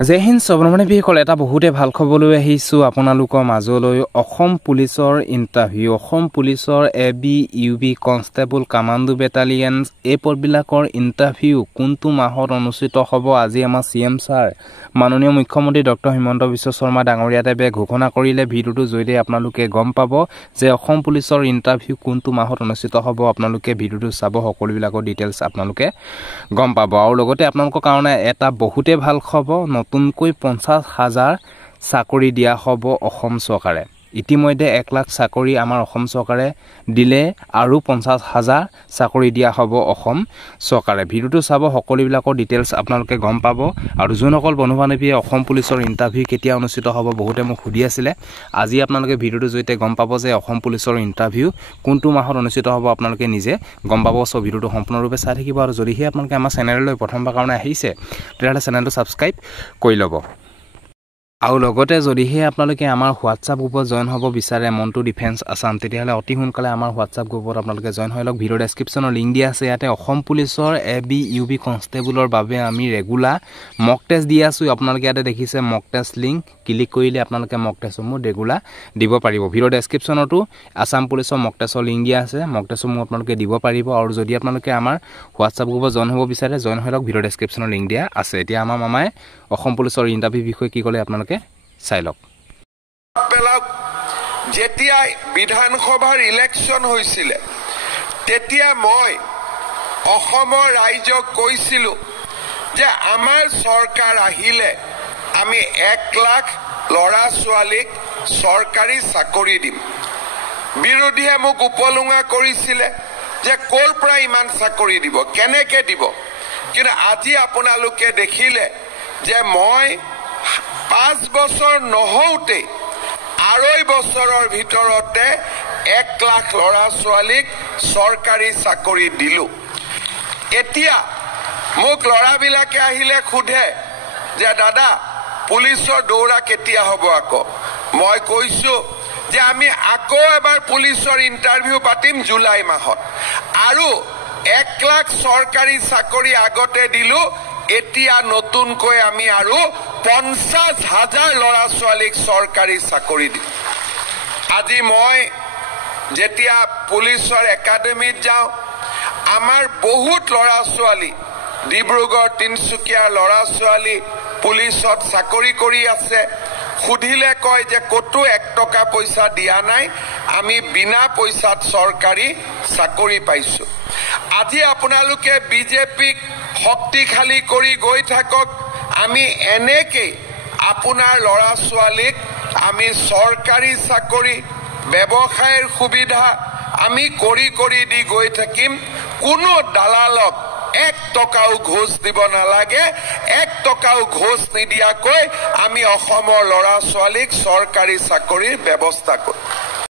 জয় হিন্দ সবৰমণি বিসকল এটা বহুতে ভাল খবৰলৈ আহিছো আপোনালোকৰ মাজলৈ অসম পুলিচৰ ইন্টাৰভিউ অসম পুলিচৰ AB UB constable commando battalion এই পদবিলাকৰ ইন্টাৰভিউ কোনটো মাহত অনুষ্ঠিত হ'ব আজি আমাৰ সিএম স্যাৰ মাননীয় মুখ্যমন্ত্ৰী ডক্টৰ হিমন্ত বিশ্ব শৰ্মা ডাঙৰীয়াদেৱে ঘোষণা কৰিলে ভিডিওটো জৰিয়তে আপোনালোকে গম পাব যে অসম পুলিচৰ ইন্টাৰভিউ কোনটো মাহত অনুষ্ঠিত হ'ব আপোনালোকে ভিডিওটো চাব সকলোবিলাকৰ ডিটেইলছ আপোনালোকে গম পাব আৰু লগতে আপোনালোকৰ কাৰণে এটা বহুতে ভাল খবৰ নতুনকৈ 50,000 চাকৰি দিয়া হ'ব অসম চৰকাৰে ইতিমধ্যে 1 লাখ চাকৰি আমাৰ অসম চৰকাৰে দিলে আৰু 50,000 চাকৰি দিয়া হ'ব অসম চৰকাৰে ভিডিওটো চাব সকলোবিলাকৰ ডিটেইলছ আপোনালোকে গম পাব আৰু যোনসকল বন্ধু-বান্ধৱীয়ে অসম পুলিচৰ ইন্টাৰভিউ কেতিয়া অনুষ্ঠিত হ'ব বহুতে মোক সুধি আছিলে আজি আপোনালোকে ভিডিওটো জৰিয়তে গম পাব যে অসম পুলিচৰ ইন্টাৰভিউ কোনটো মাহত অনুষ্ঠিত হ'ব আপোনালোকে নিজে গম পাব সো ভিডিওটো সম্পূৰ্ণৰূপে চাই থাকিব আৰু যদিহে আপোনালোকে আমাৰ চেনেললৈ প্ৰথমবাৰ কাৰণে আহিছে তেতিয়াহ'লে চেনেলটো সাবস্ক্ৰাইব কৰি ল'ব আৰু লগতে যদিহে আপোনালোকে আমাৰ হোৱাটছআপ গ্ৰুপত জয়েন হ'ব বিচাৰে মন্টু ডিফেন্স আসাম তেতিয়াহ'লে অতি সোনকালে আমাৰ হোৱাটছআপ গ্ৰুপত আপোনালোকে জয়েন হৈ লওক ভিডিও ডেসক্ৰিপচনৰ লিংক দিয়া আছে ইয়াতে অসম পুলিচৰ এবি ইউবি কনষ্টেবলৰ বাবে আমি ৰেগুলাৰ মক টেষ্ট দি আছো আপোনালোকে ইয়াতে দেখিছে মক টেষ্ট লিংক ক্লিক কৰিলে আপোনালোকে মক টেষ্টসমূহ ৰেগুলাৰ দিব পাৰিব ভিডিও ডেসক্ৰিপচনতো আসাম পুলিচৰ মক টেষ্টৰ লিংক দিয়া আছে মক টেষ্টসমূহ আপোনালোকে দিব পাৰিব আৰু যদি আপোনালোকে আমাৰ হোৱাটছআপ গ্ৰুপত জয়েন হ'ব বিচাৰে জয়েন হৈ লওক ভিডিও ডেসক্ৰিপচনৰ লিংক দিয়া আছে এতিয়া আমাৰ মামাই অসম পুলিচৰ ইন্টাৰভিউ বিষয়ে কি ক'লে আপোনালোকে চাই লওক যেতিয়া বিধানসভাৰ ইলেকশন হৈছিল তেতিয়া মই অসমৰ ৰাইজক কৈছিলো যে আমাৰ চৰকাৰ আহিলে আমি 1 লাখ লৰা ছোৱালীক চৰকাৰী চাকৰি দিম বিৰোধীয়ে মোক উপলুঙা কৰিছিল যে কোৰ পৰা ইমান চাকৰি দিব কেনেকৈ দিব কিন্তু আজি আপোনালোকে দেখিলে যে মই 5 বছৰ নহওতে 2.5 বছৰৰ ভিতৰতে 1 লাখ লৰা ছোৱালীক চৰকাৰী চাকৰি দিলো এতিয়া মোক লৰাবিলাকে আহিলে খুধে যে দাদা পুলিচৰ দৌৰা কেতিয়া হ'ব আকৌ মই কৈছো যে আমি আকৌ এবাৰ পুলিচৰ ইন্টাৰভিউ পাতিম জুলাই মাহত আৰু 1 লাখ চৰকাৰী চাকৰি আগতে দিলো এতিয়া নতুনকৈ আমি আৰু 50,000 লৰা ছোৱালীক চৰকাৰী চাকৰি দিম আজি মই যেতিয়া পুলিচৰ একাডেমীত যাওঁ আমাৰ বহুত লৰা ছোৱালী ডিব্ৰুগড় তিনসুকীয়াৰ লৰা ছোৱালী পুলিচত চাকৰি কৰি আছে খুধিলে কয় যে কতো 1 টকা পইচা দিয়া নাই আমি বিনা পইচাত চৰকাৰী চাকৰি পাইছো আজি আপোনালোকে বিজেপিক শক্তিশালী কৰি গৈ থাকক আমি এনেকে আপোনাৰ লৰা ছোৱালীক আমি চৰকাৰী চাকৰি ব্যৱসায়ৰ সুবিধা আমি কৰি দি গৈ থাকিম কোনো দালালক 1 টকাও ঘোষ দিব নালাগে 1 টকাও ঘোষ নিদিয়াকৈ আমি অসমৰ লৰা ছোৱালীক চৰকাৰী চাকৰিৰ ব্যৱস্থা কৰিম